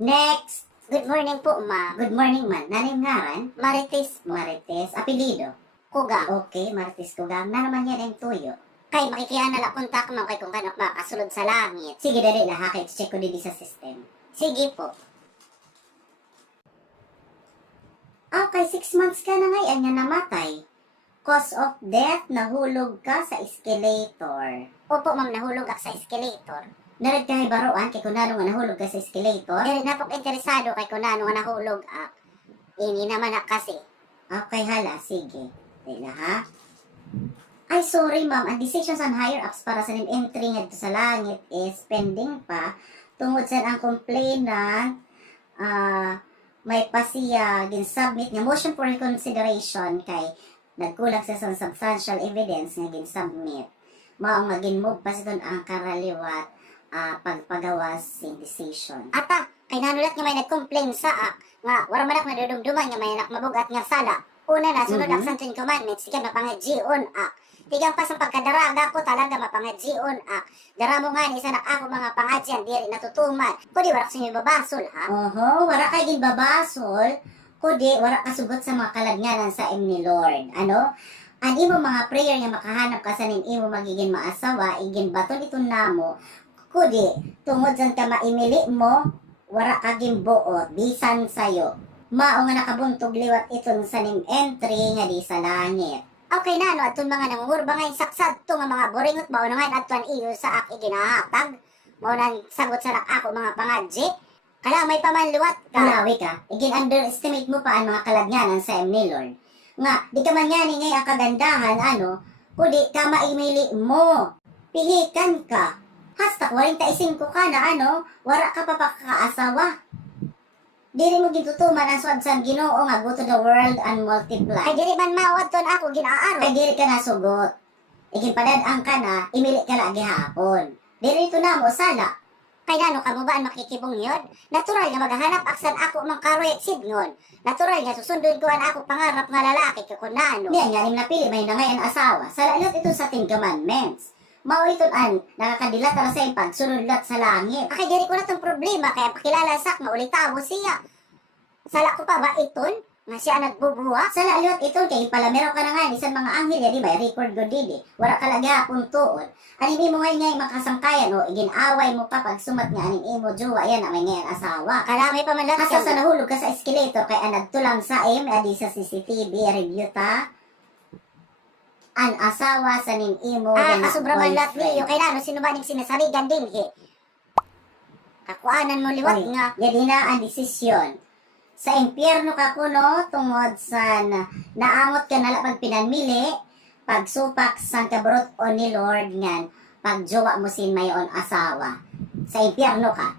Next! Good morning po, ma. Good morning man. Nanay ngaran? Marites, Marites. Apelido? kuga. Okay, Marites Kugang. Na naman yan ang tuyo. Kay makikihanala kontak mo kay kung kanok makasulod sa langit. Sige, dali lang ha. Kaya check ko din sa system. Sige po. Okay, 6 months ka na ngayon nga namatay. Cause of death, nahulog ka sa escalator. Opo, ma'am, nahulog ako sa escalator. Narad ka baruan kay kunano nga nahulog ka sa escalator? Dili na pong interesado kay kung ano nga nahulog ak. Ini naman ak kasi. Okay, hala. Sige. Dali na ha. Ay, sorry ma'am. Ang decisions on higher ups para sa entry nga sa langit is pending pa. Tungod sa ang complainant, may pasiya gin-submit nga motion for reconsideration kay nagkulang sa substantial evidence nga gin-submit. Mao nga ginmove pa sa ang karaliwat pagpagawas sin decision. Ata, kay nanulat nga may nag-complain sa ak nga wala man ak nadudumduman nga may anak mabugat nga sala. Una na sunod ang Ten Commandments, sige mapangadjion ak. Tigang pa sa pagkadaraga ko talaga mapangadjion ak. Dara mo nga ni sa ako mga pangadyan diri natutuman. Kudi wala kasi babasol ha. Oho, wala kay ginbabasol, kundi wala kasugot sa mga kalagnanan sa ni Lord. Ano? Ang imo mga prayer nga makahanap ka sa nin imo magiging maasawa, igin baton itong namo, kundi tungod sa ka maimili mo, wala ka gimbuot, bisan sayo. Mao nga nakabuntog liwat itong sa nim entry nga di sa langit. Okay na no atun mga nangungurba ngay saksad to nga mga boringot mao na ngay atwan iyo sa ak iginahatag. Mao nang sagot sa ako mga pangadji. Kala may pamanluwat ka. Kalawi ka, igin underestimate mo pa ang mga kalagnanan sa ni Lord. Nga, di ka man yan ngay ang kagandahan, kundi ka maimili mo. Pilikan ka. Hasta 45 ka na, wala ka pa pakakaasawa. Diri mo gitutuman ang swadsan Ginoo nga go to the world and multiply. Ay diri man mawad ton ako ginaaro. Ay diri ka na sugot. Igin padadang ka na, imili ka lagi hapon. Diri ito na mo, sala. Kay nano ka mo ba ang makikibong yun? Natural nga maghahanap aksan ako mang karoy at sidngon. Natural nga susundod ko ang ako pangarap nga lalaki kay kun nano. Diyan nga rin napili may nangay ang asawa. Sa lalat ito sa Ten Commandments. Mao ito an nakakadilat ra sa pagsunod-lat sa langit. Akay diri ko na tong problema kaya pakilala sak nga ulitawo siya. Sala ko pa ba iton? Nga siya nagbubuwa? Sa lalat ito kay palamero ka na nga isan mga anghel di may record go didi. Wala ka lagi hapon tuon. Ani mo ngay makasangkayan o iginaway mo pa pag sumat nga aning imo jowa yan ang may ngayon asawa. Kalami pa man lang Hasta sa nahulog ka sa escalator kay anad tulang sa adi sa CCTV review ta. An asawa sa nin imo kasubra man lahat niyo kay nano sino ba ning sinasarigan din kakuanan mo liwat nga. Yadi na ang desisyon. Sa impyerno ka kuno tungod sa naamot ka na pag pinanmili, pagsupak sa kabrot o ni Lord ngan, pagjowa mo sin mayon asawa. Sa impyerno ka.